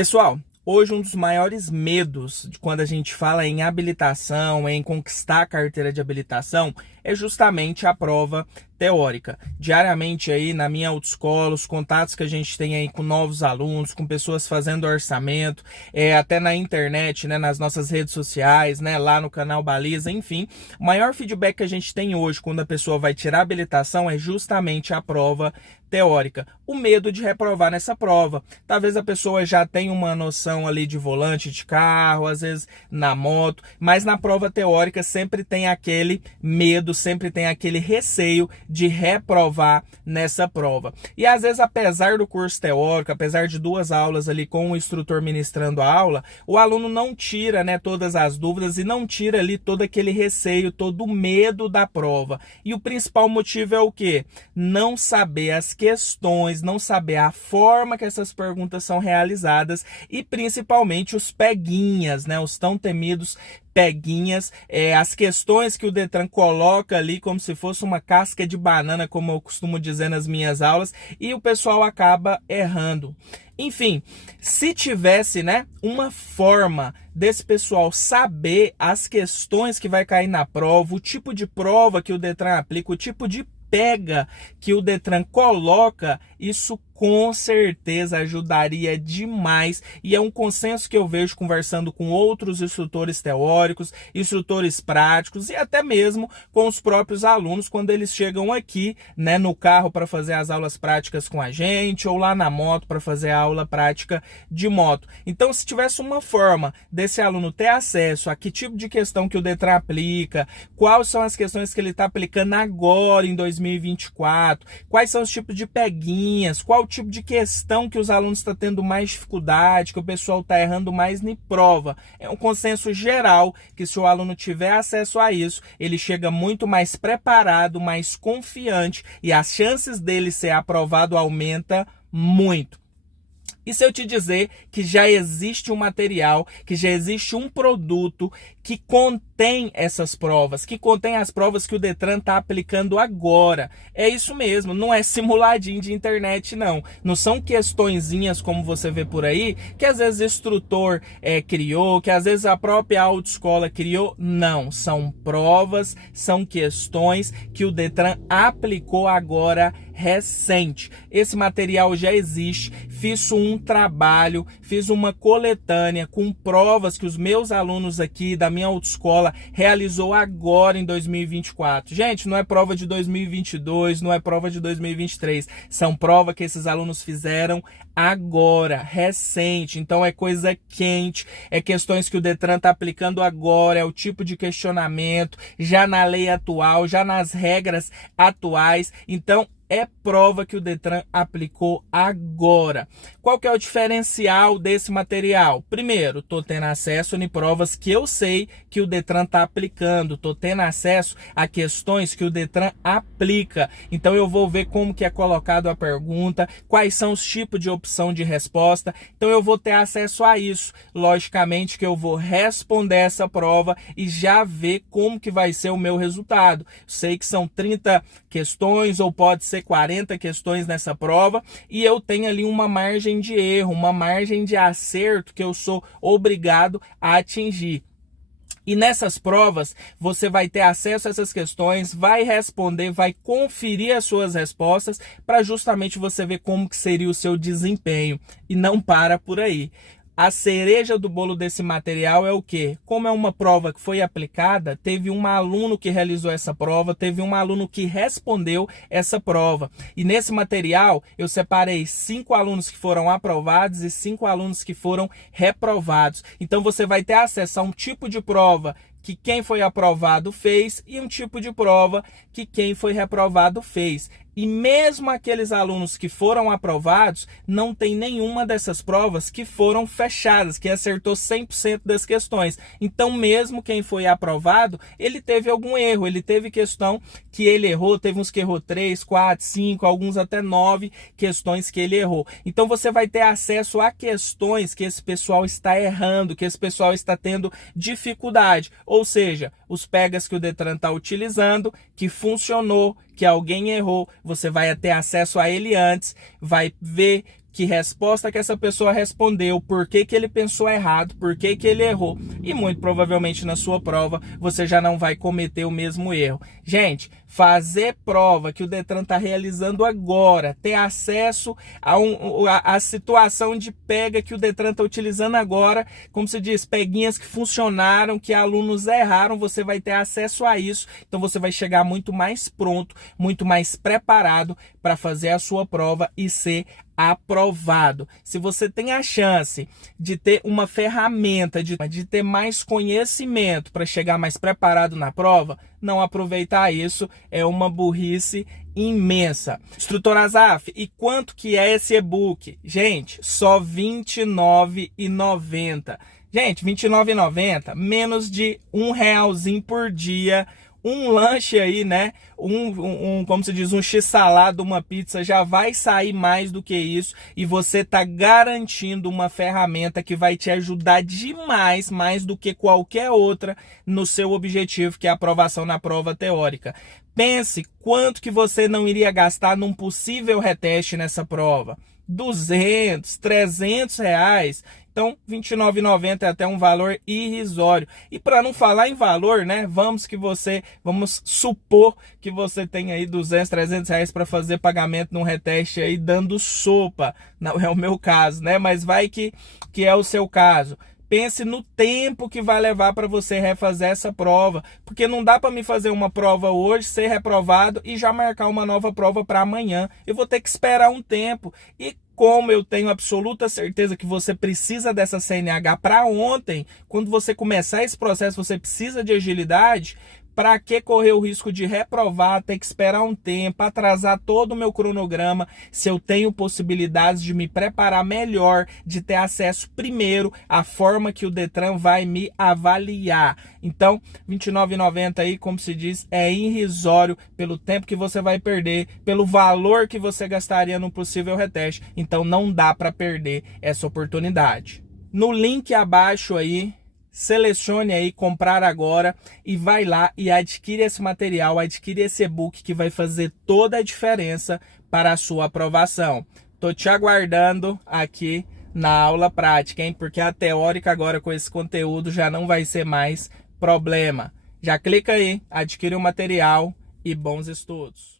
Pessoal, hoje um dos maiores medos de quando a gente fala em habilitação, em conquistar a carteira de habilitação, é justamente a prova teórica. Diariamente aí na minha autoescola, os contatos que a gente tem aí com novos alunos, com pessoas fazendo orçamento, até na internet, né, nas nossas redes sociais, né, lá no canal Baliza, enfim, o maior feedback que a gente tem hoje quando a pessoa vai tirar a habilitação é justamente a prova teórica. O medo de reprovar nessa prova. Talvez a pessoa já tenha uma noção ali de volante de carro, às vezes na moto, mas na prova teórica sempre tem aquele medo, sempre tem aquele receio de reprovar nessa prova. E às vezes, apesar do curso teórico, apesar de 2 aulas ali com o instrutor ministrando a aula, o aluno não tira, né, todas as dúvidas e não tira ali todo aquele receio, todo o medo da prova. E o principal motivo é o quê? Não saber as questões, não saber a forma que essas perguntas são realizadas e principalmente os peguinhas, né, os tão temidos peguinhas, as questões que o Detran coloca ali como se fosse uma casca de banana, como eu costumo dizer nas minhas aulas, e o pessoal acaba errando. Enfim, se tivesse, né, uma forma desse pessoal saber as questões que vai cair na prova, o tipo de prova que o Detran aplica, o tipo de pega que o Detran coloca, isso com certeza ajudaria demais e é um consenso que eu vejo conversando com outros instrutores teóricos, instrutores práticos e até mesmo com os próprios alunos quando eles chegam aqui, né, no carro para fazer as aulas práticas com a gente ou lá na moto para fazer a aula prática de moto. Então, se tivesse uma forma desse aluno ter acesso a que tipo de questão que o Detran aplica, quais são as questões que ele está aplicando agora em 2024, quais são os tipos de peguinhas, qual tipo de questão que os alunos estão tendo mais dificuldade, que o pessoal está errando mais em prova. É um consenso geral que se o aluno tiver acesso a isso, ele chega muito mais preparado, mais confiante e as chances dele ser aprovado aumenta muito. E se eu te dizer que já existe um material, que já existe um produto que contém essas provas, que contém as provas que o Detran está aplicando agora? É isso mesmo, não é simuladinho de internet, não. Não são questõezinhas como você vê por aí, que às vezes o instrutor criou, que às vezes a própria autoescola criou. Não, são provas, são questões que o Detran aplicou agora recente. Esse material já existe, fiz um trabalho, fiz uma coletânea com provas que os meus alunos aqui da minha autoescola realizou agora em 2024. Gente, não é prova de 2022, não é prova de 2023, são provas que esses alunos fizeram agora, recente, então é coisa quente, é questões que o Detran está aplicando agora, é o tipo de questionamento, já na lei atual, já nas regras atuais, então é prova que o Detran aplicou agora. Qual que é o diferencial desse material? Primeiro, estou tendo acesso em provas que eu sei que o Detran está aplicando. Estou tendo acesso a questões que o Detran aplica. Então eu vou ver como que é colocado a pergunta, quais são os tipos de opção de resposta. Então eu vou ter acesso a isso. Logicamente que eu vou responder essa prova e já ver como que vai ser o meu resultado. Sei que são 30 questões ou pode ser 40 questões nessa prova e eu tenho ali uma margem de erro, uma margem de acerto que eu sou obrigado a atingir. E nessas provas, você vai ter acesso a essas questões, vai responder, vai conferir as suas respostas para justamente você ver como que seria o seu desempenho. E não para por aí. A cereja do bolo desse material é o quê? Como é uma prova que foi aplicada, teve um aluno que realizou essa prova, teve um aluno que respondeu essa prova. E nesse material eu separei 5 alunos que foram aprovados e 5 alunos que foram reprovados. Então você vai ter acesso a um tipo de prova que quem foi aprovado fez e um tipo de prova que quem foi reprovado fez. E mesmo aqueles alunos que foram aprovados, não tem nenhuma dessas provas que foram fechadas, que acertou 100% das questões. Então mesmo quem foi aprovado, ele teve algum erro, ele teve questão que ele errou, teve uns que errou 3, 4, 5, alguns até 9 questões que ele errou. Então você vai ter acesso a questões que esse pessoal está errando, que esse pessoal está tendo dificuldade. Ou seja, os pegas que o Detran está utilizando, que funcionou, que alguém errou, você vai ter acesso a ele antes, vai ver que resposta que essa pessoa respondeu, por que que ele pensou errado, por que que ele errou. E muito provavelmente na sua prova você já não vai cometer o mesmo erro. Gente, fazer prova que o Detran está realizando agora, ter acesso a situação de pega que o Detran está utilizando agora, como se diz, peguinhas que funcionaram, que alunos erraram, você vai ter acesso a isso. Então você vai chegar muito mais pronto, muito mais preparado para fazer a sua prova e ser aprovado. Se você tem a chance de ter uma ferramenta, de ter mais conhecimento para chegar mais preparado na prova, não aproveitar isso é uma burrice imensa. Instrutor Azaf, e quanto que é esse e-book? Gente, só R$ 29,90. Gente, R$ 29,90, menos de R$1 por dia. Um lanche aí, né? Como se diz, um x-salada, uma pizza, já vai sair mais do que isso. E você tá garantindo uma ferramenta que vai te ajudar demais, mais do que qualquer outra, no seu objetivo, que é a aprovação na prova teórica. Pense quanto que você não iria gastar num possível reteste nessa prova. 200, 300 reais. Então, R$ 29,90 é até um valor irrisório. E para não falar em valor, né? Vamos supor que você tem aí 200, 300 reais para fazer pagamento num reteste aí dando sopa. Não é o meu caso, né? Mas vai que é o seu caso. Pense no tempo que vai levar para você refazer essa prova, porque não dá para me fazer uma prova hoje, ser reprovado e já marcar uma nova prova para amanhã. Eu vou ter que esperar um tempo. E como eu tenho absoluta certeza que você precisa dessa CNH para ontem, quando você começar esse processo, você precisa de agilidade. Para que correr o risco de reprovar, ter que esperar um tempo, atrasar todo o meu cronograma, se eu tenho possibilidades de me preparar melhor, de ter acesso primeiro à forma que o Detran vai me avaliar. Então, R$ 29,90 aí, como se diz, é irrisório pelo tempo que você vai perder, pelo valor que você gastaria no possível reteste. Então, não dá para perder essa oportunidade. No link abaixo aí, selecione aí comprar agora e vai lá e adquire esse material, adquire esse e-book que vai fazer toda a diferença para a sua aprovação. Tô te aguardando aqui na aula prática, hein? Porque a teórica agora com esse conteúdo já não vai ser mais problema. Já clica aí, adquire o material e bons estudos.